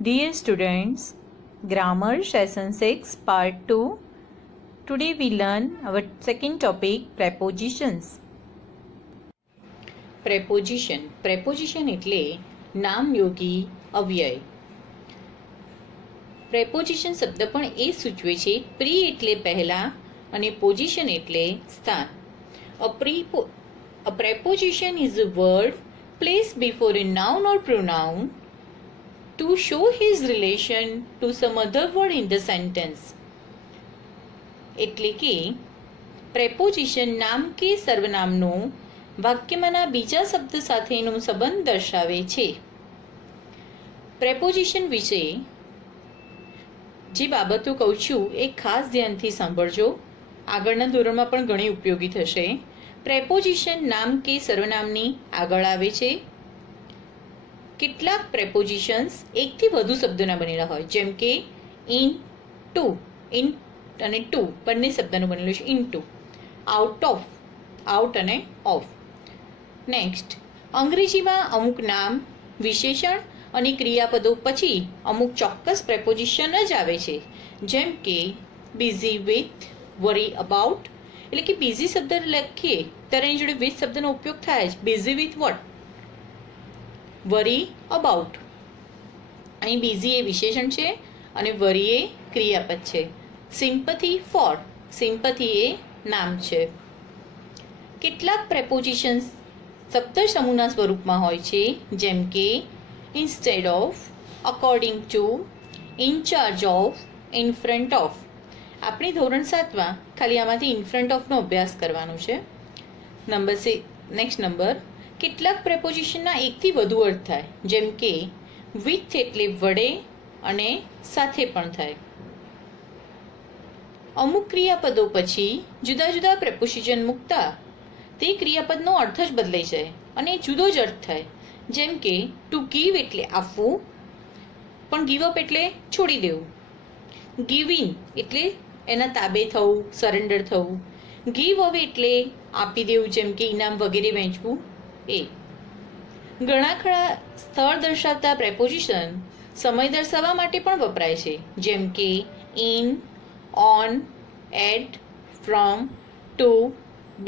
Dear students, Grammar Session 6 Part 2. Today we learn our second topic, Prepositions. Preposition એટલે નામયોગી અવ્યય. Preposition શબ્દ પણ એ સૂચવે છે પ્રી એટલે પહેલા અને પોઝિશન એટલે સ્થાન. A preposition is a word placed before a noun or pronoun to show his relation to some other word in the sentence. એટલે કે preposition નામ કે સર્વનામનો વાક્યમાંના બીજા શબ્દ સાથેનો સંબંધ દર્શાવે છે. preposition વિશે જે બાબતો કહું છું એ ખાસ ધ્યાનથી સાંભળજો. આગળના ધોરણમાં પણ ઘણી ઉપયોગી થશે. preposition નામ કે સર્વનામની આગળ આવે છે. કેટલાક prepositions એકથી વધુ શબ્દોના બનેલા હોય, જેમ કે ઇન ટુ, ઇન અને ટુ બંને શબ્દનું બનેલું છે in to. Out of, out અને ઓફ. નેક્સ્ટ, અંગ્રેજીમાં અમુક નામ, વિશેષણ અને ક્રિયાપદો પછી અમુક ચોક્કસ preposition જ આવે છે, જેમ કે બિઝી વિથ, વરી અબાઉટ. એટલે કે બિઝી શબ્દ લખીએ ત્યારે એની જોડે વિથ શબ્દનો ઉપયોગ થાય જ. Busy with what, worry about. અહીં બિઝી એ વિશેષણ છે અને વરી એ ક્રિયાપદ છે. સિમ્પથી ફોર, સિમ્પથી એ નામ છે. કેટલાક prepositions શબ્દ સમૂહના સ્વરૂપમાં હોય છે, જેમ કે instead of, according to, in charge of, in front of. આપણે ધોરણ 7માં ખાલી આમાંથી ઇન ફ્રન્ટ ઓફનો અભ્યાસ કરવાનો છે. નેક્સ્ટ નંબર, કેટલાક prepositionના એકથી વધુ અર્થ થાય, જેમ કે વિથ એટલે વડે અને સાથે પણ થાય. અમુક ક્રિયાપદો પછી જુદા જુદા preposition મૂકતા તે ક્રિયાપદનો અર્થ જ બદલાઈ જાય અને જુદો જ અર્થ થાય. જેમ કે ટુ ગીવ એટલે આપવું, પણ ગીવ અપ એટલે છોડી દેવું. ગીવ ઇન એટલે એના તાબે થવું, સરેન્ડર થવું. ગીવ અવે એટલે આપી દેવું, જેમ કે ઇનામ વગેરે વહેંચવું એ. ઘણા ખરા સ્થળ દર્શાવતા preposition સમય દર્શાવવા માટે પણ વપરાય છે, જેમ કે in, on, at, from, to,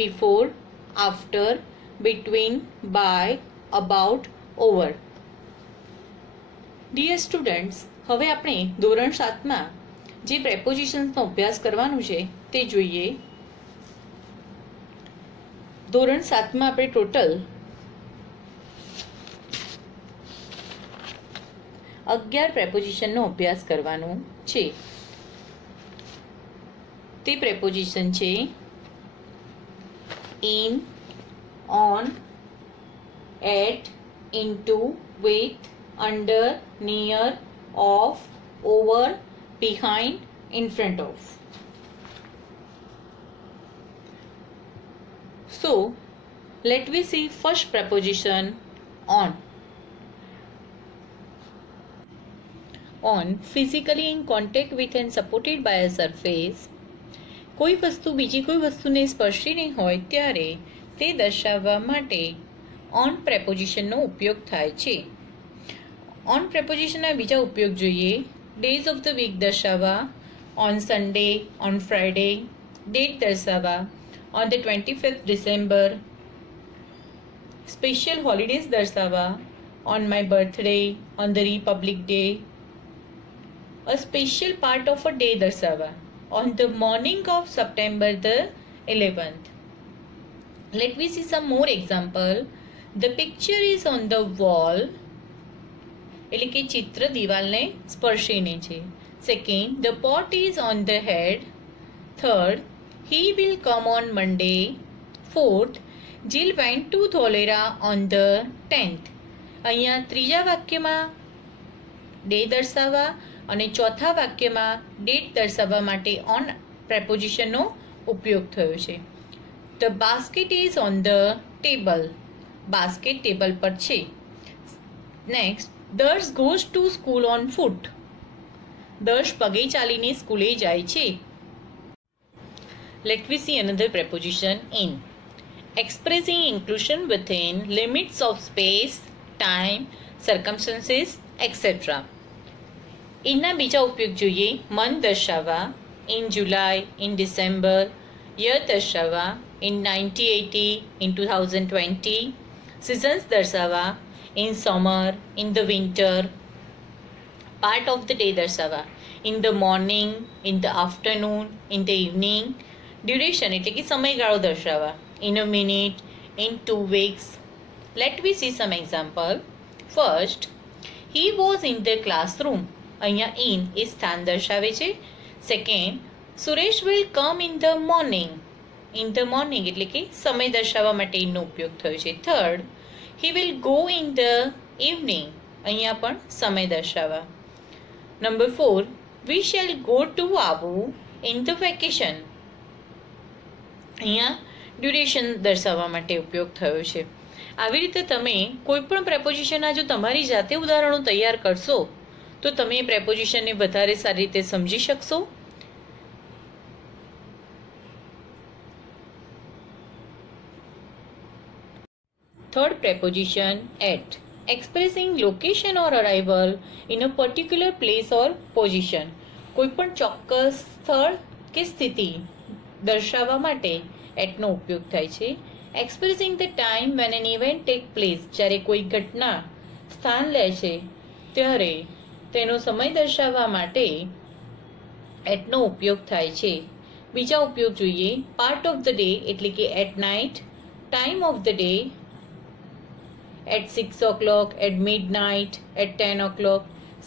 before, after, between, by, about, over. Dear students, હવે આપણે ધોરણ 7માં જે prepositionsનો અભ્યાસ કરવાનું છે તે જોઈએ. ધોરણ 7માં આપણે ટોટલ 11 prepositionનો અભ્યાસ કરવાનો છે. તે preposition છે in, on, at, into, with, under, near, off, over, behind, in front of. So, let we see first preposition on. On, physically in contact with and supported by a surface. કોઈ વસ્તુ બીજી કોઈ વસ્તુને સ્પર્શીને હોય ત્યારે તે દર્શાવવા માટે ઓન prepositionનો ઉપયોગ થાય છે. ઓન prepositionના બીજા ઉપયોગ જોઈએ. ડેઝ ઓફ ધ વીક દર્શાવવા, on Sunday, on Friday. Date દર્શાવવા, on the 25th December. Special holidays દર્શાવવા, on my birthday, on the Republic Day. A special part of a day દર્શાવવા, on the morning of September the 11th. Let me see some more example. The picture is on the wall. એટલે કે ચિત્ર દિવાલને સ્પર્શીને છે. Second, the pot is on the head. Third, he will come on Monday. Fourth, Jill went to Tholera on the 10th. અહીંયા ત્રીજા વાક્યમાં day દર્શાવવા અને ચોથા વાક્યમાં ડેટ દર્શાવવા માટે ઓન prepositionનો ઉપયોગ થયો છે. The basket is on the table. Basket table પર છે. Next, Darsh goes to school on foot. Darsh પગે ચાલીને સ્કૂલે જાય છે. Let me see another preposition in. Expressing inclusion within limits of space, time, circumstances, etc. એના બીજા ઉપયોગ જોઈએ. મંથ દર્શાવવા, in July, in December. year દર્શાવવા, in 1980, in 2020. seasons દર્શાવવા, in summer, in the winter. part of the day દર્શાવવા, in the morning, in the afternoon, in the evening. duration એટલે કે સમયગાળો દર્શાવવા, in a minute, in 2 weeks. Let me see some example. First, he was in the classroom. અહીંયા in એ સ્થાન દર્શાવે છે. Second, Suresh will come in the morning. in the morning એટલે કે સમય દર્શાવવા માટે ઇનનો ઉપયોગ થયો છે. Third, he will go in the evening. અહીંયા પણ સમય દર્શાવવા. Number 4, we shall go to Abu in the vacation. અહીંયા ડ્યુરેશન દર્શાવવા માટે ઉપયોગ થયો છે. આવી રીતે તમે કોઈ પણ પ્રેપોઝિશનના જો તમારી જાતે ઉદાહરણો તૈયાર કરશો તો તમે એ પ્રેપોઝિશનને વધારે સારી રીતે સમજી શકશો. Third preposition at, expressing location or arrival in a particular place or position. કોઈ પણ ચોક્કસ સ્થળ કે સ્થિતિ દર્શાવવા માટે at નો ઉપયોગ થાય છે. expressing the time when an event take place, જ્યારે કોઈ ઘટના સ્થાન લે છે ત્યારે તેનો સમય દર્શાવવા માટે at નો ઉપયોગ થાય છે. બીજા ઉપયોગ જોઈએ. part of the day એટલે કે at night, time of the day, at 6 o'clock, at midnight, at 10 o'clock.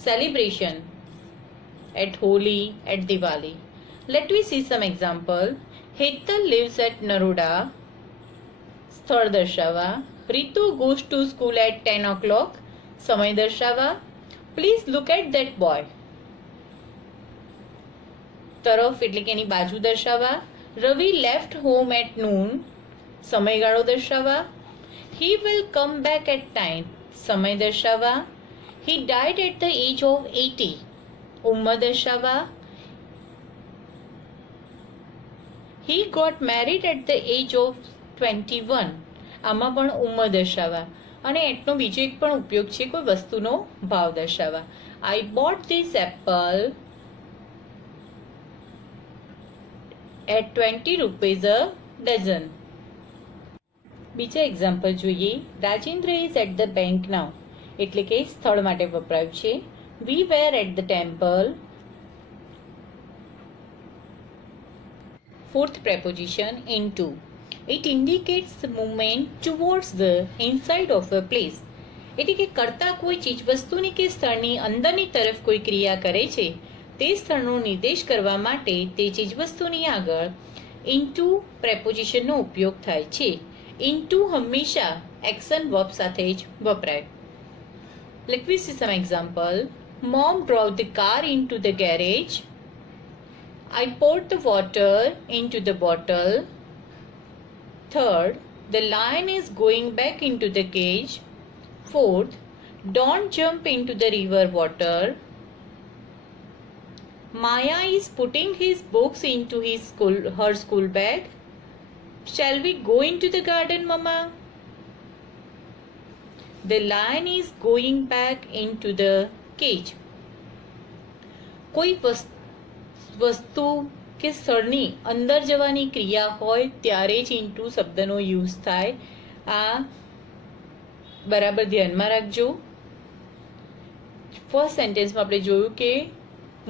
celebration, at Holi, at Diwali. Let me see some example. Hetal lives at Naroda. સ્થળ દર્શાવવા. Ritu goes to school at 10 o'clock. સમય દર્શાવવા. Please look at that boy. તરફ એટલે કે એની બાજુ દર્શાવવા. Ravi left home at noon. સમયગાળો દર્શાવવા. He will come back at 9. સમય દર્શાવવા. He died at the age of 80. ઉંમર દર્શાવવા. He got married at the age of 21. આમાં પણ ઉંમર દર્શાવવા. અને એટનો બીજો એક પણ ઉપયોગ છે કોઈ વસ્તુનો ભાવ દર્શાવવા. I bought this apple at 20 rupees a dozen. બીજા એક્ઝામ્પલ જોઈએ. Rajendra is at the bank now એટલે કે સ્થળ માટે વપરાયું છે. We were at the temple. Fourth preposition into. It indicates the movement towards the inside of a place. એટલે કે કરતા કોઈ ચીજ વસ્તુની કે સ્થળની અંદરની તરફ કોઈ ક્રિયા કરે છે તે સ્થળનો નિર્દેશ કરવા માટે તે ચીજ વસ્તુની આગળ into prepositionનો ઉપયોગ થાય છે. into હંમેશા એક્શન વર્બ સાથે જ વપરાય. Let me see some example. Mom drove the car into the garage. I poured the water into the bottle. Third, the lion is going back into the cage. Fourth, don't jump into the river water. Maya is putting his books into her school bag. Shall we go into the garden, Mama? The lion is going back into the cage. કોઈ વસ્તુ કે સ્થળની અંદર જવાની ક્રિયા હોય ત્યારે જ ઇન્ટુ શબ્દનો યુઝ થાય. આ બરાબર ધ્યાનમાં રાખજો. ફર્સ્ટ સેન્ટેન્સમાં આપણે જોયું કે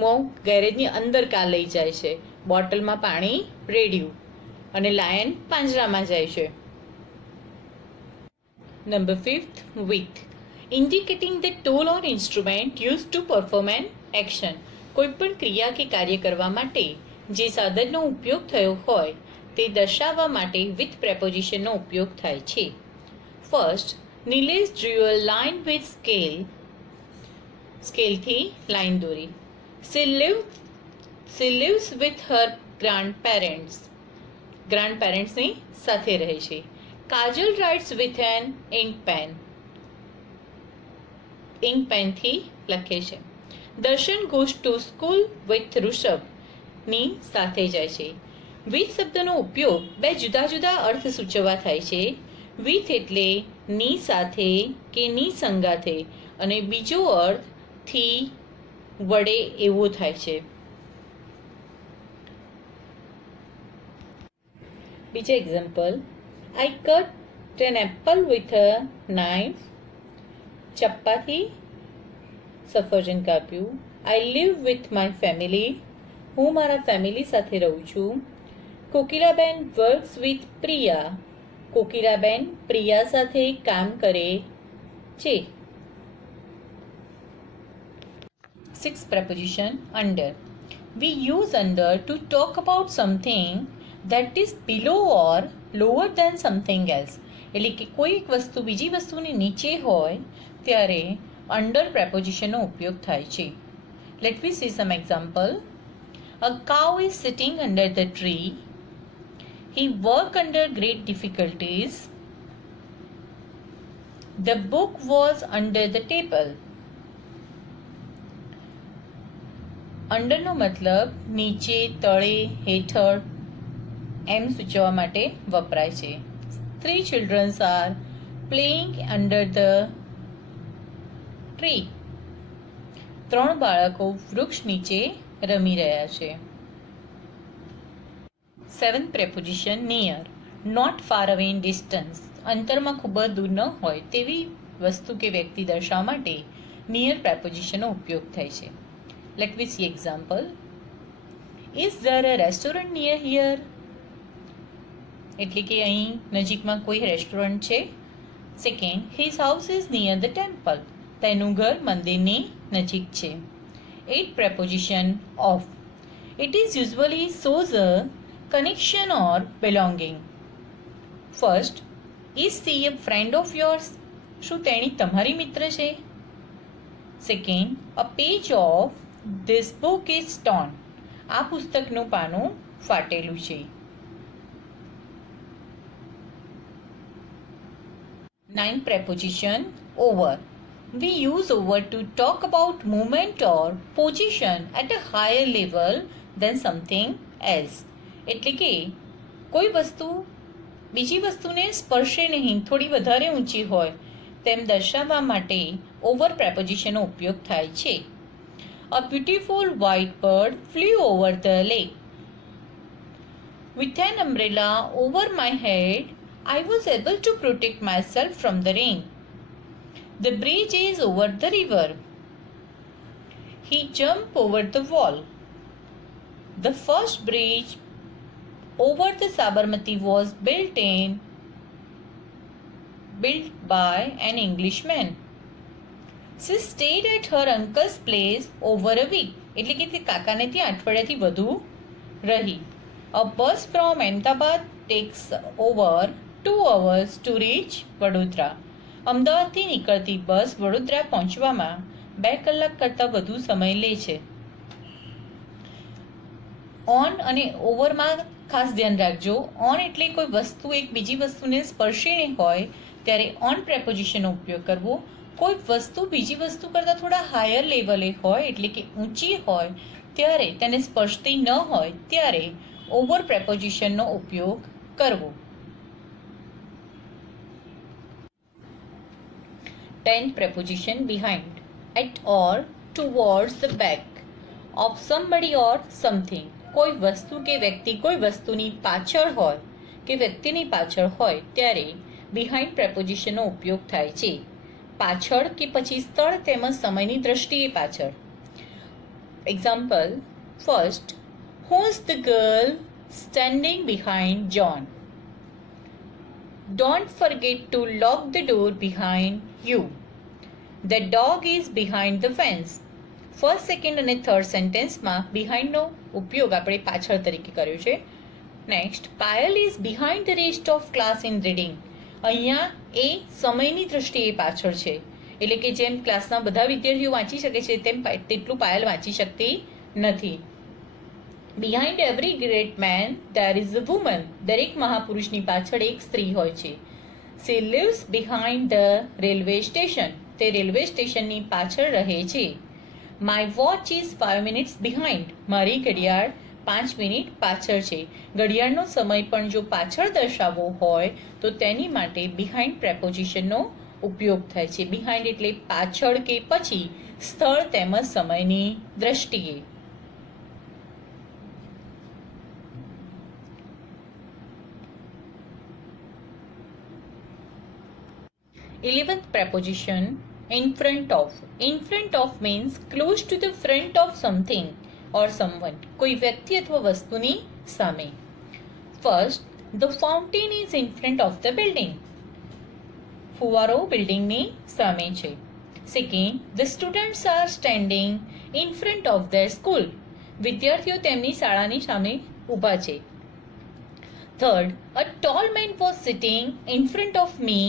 મોં ગેરેજની અંદર કાર લઈ જાય છે, બોટલમાં પાણી રેડ્યું અને લાયન પાંજરામાં જાય છે. Number 5th, with, indicating the tool or instrument used to perform an action. કોઈપણ ક્રિયા કે કાર્ય કરવા માટે જે સાધનનો ઉપયોગ થયો હોય તે દર્શાવવા માટે with prepositionનો ઉપયોગ થાય છે. First, Nilesh drew a line with scale. સ્કેલથી લાઈન દોરી. She lives with her grandparents. ગ્રાન્ડપેરેન્ટ્સની સાથે રહે છે. કાજલ writes with an ink pen. ink pen થી લખે છે. દર્શન goes to school with Rishabh ની સાથે જાય છે. with શબ્દનો ઉપયોગ બે જુદા જુદા અર્થ સૂચવવા થાય છે. with એટલે ની સાથે કે ની સંગાથે, અને બીજો અર્થ થી વડે એવો થાય છે. બીજા example, I cut an apple with a knife. ચપ્પાથી સફરજન કાપ્યું. I live with my family. હું મારા ફેમિલી સાથે રહું છું. Kokilaben works with Priya. કોકિલાબેન પ્રિયા સાથે કામ કરે છે. 6th preposition, under. We use under to talk about something that is below or lower than something else. એટલે કે કોઈ એક વસ્તુ બીજી વસ્તુની નીચે હોય ત્યારે under prepositionનો ઉપયોગ થાય છે. Let me see some example. A cow is sitting under the tree. He worked under great difficulties. The book was under the table. અંડરનો મતલબ નીચે, તળે, હેઠળ એમ સૂચવવા માટે વપરાય છે. 3 children are playing under the tree. 3 બાળકો વૃક્ષ નીચે રમી રહ્યા છે. 7th preposition, near. Not far away in distance. અંતરમાં ખૂબ જ દૂર ન હોય તેવી વસ્તુ કે વ્યક્તિ દર્શાવવા માટે near prepositionનો ઉપયોગ થાય છે. Let me see example. Is there a restaurant near here? એટલે કે અહીં નજીકમાં કોઈ રેસ્ટોરન્ટ છે. Second, his house is near the temple. તેનું ઘર મંદિરની નજીક છે. 8th preposition, of. It is usually shows a connection or belonging. First, is she a friend of yours? શું તેણી તમારી મિત્ર છે? Second, a page of this book is torn. આ પુસ્તકનું પાનું ફાટેલું છે. 9th preposition, over. We use over to talk about movement or position at a higher level than something else. એટલે કે કોઈ વસ્તુ બીજી વસ્તુને સ્પર્શે નહીં, થોડી વધારે ઊંચી હોય તેમ દર્શાવવા માટે over prepositionનો ઉપયોગ થાય છે. A beautiful white bird flew over the lake. With an umbrella over my head, I was able to protect myself from the rain. The bridge is over the river. He jumped over the wall. The first bridge over the Sabarmati was built by an Englishman. She stayed at her uncle's place over a week. એટલે કે તે કાકાને ત્યાં અઠવાડિયાથી વધુ રહી. A bus from Ahmedabad takes over 2 hours to reach Vadodara. અમદાવાદથી નીકળતી બસ વડોદરા પહોંચવામાં 2 કલાક કરતાં વધુ સમય લે છે. ઓન અને ઓવરમાં ખાસ ધ્યાન રાખજો. ઓન એટલે કોઈ વસ્તુ એક બીજી વસ્તુને સ્પર્શે નહીં હોય ત્યારે ઓન પ્રેપોઝિશનનો ઉપયોગ કરવો. કોઈ વસ્તુ બીજી વસ્તુ કરતાં થોડા હાયર લેવલે હોય એટલે કે ઊંચી હોય ત્યારે તેને સ્પર્શતી ન હોય ત્યારે ઓવર પ્રેપોઝિશનનો ઉપયોગ કરવો. 10th preposition, behind. At or towards the back of somebody or something. કોઈ વસ્તુ કે વ્યક્તિ કોઈ વસ્તુની પાછળ હોય કે વ્યક્તિની પાછળ હોય ત્યારે behind prepositionનો ઉપયોગ થાય છે. પાછળ કે પછી સ્થળ તેમજ સમયની દ્રષ્ટિએ પાછળ. Example, first, who's the girl standing behind John? Don't forget to lock the door behind you. The dog is behind the fence. First, second અને થર્ડ સેન્ટેન્સમાં બિહાઇન્ડનો ઉપયોગ આપણે પાછળ તરીકે કર્યો છે. Next, Payal is behind the rest of class in reading. અહીંયા એ સમયની દ્રષ્ટિએ પાછળ છે એટલે કે જેમ ક્લાસના બધા વિદ્યાર્થીઓ વાંચી શકે છે તેમ તેટલું પાયલ વાંચી શકતી નથી. Behind every great man there is a woman. દરેક મહાપુરુષની પાછળ એક સ્ત્રી હોય છે. She lives behind the railway station. તે રેલવે સ્ટેશનની પાછળ રહે છે. My watch is 5 minutes behind. મારી ઘડિયાળ 5 મિનિટ પાછળ છે. ઘડિયાળનો સમય પણ જો પાછળ દર્શાવવો હોય તો તેની માટે બિહાઇન્ડ પ્રેપોઝિશનનો ઉપયોગ થાય છે. બિહાઇન્ડ એટલે પાછળ કે પછી, સ્થળ તેમજ સમયની દ્રષ્ટિએ. Eleventh preposition, in front of. In front of means close to the front of something or someone. કોઈ વ્યક્તિ અથવા વસ્તુની સામે. First, the fountain is in front of the building. ફુવારો બિલ્ડિંગની સામે છે. Second, the students are standing in front of their school. વિદ્યાર્થીઓ તેમની શાળાની સામે ઊભા છે. Third, a tall man was sitting in front of me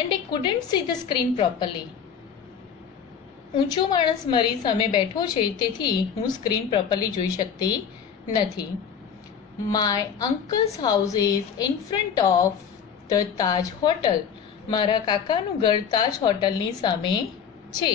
and I couldn't see the screen properly. ઊંચો માણસ મારી સામે બેઠો છે તેથી હું સ્ક્રીન પ્રોપરલી જોઈ શકતી નથી. My uncle's house is in front of the Taj Hotel. મારા કાકાનું ઘર તાજ હોટલની સામે છે.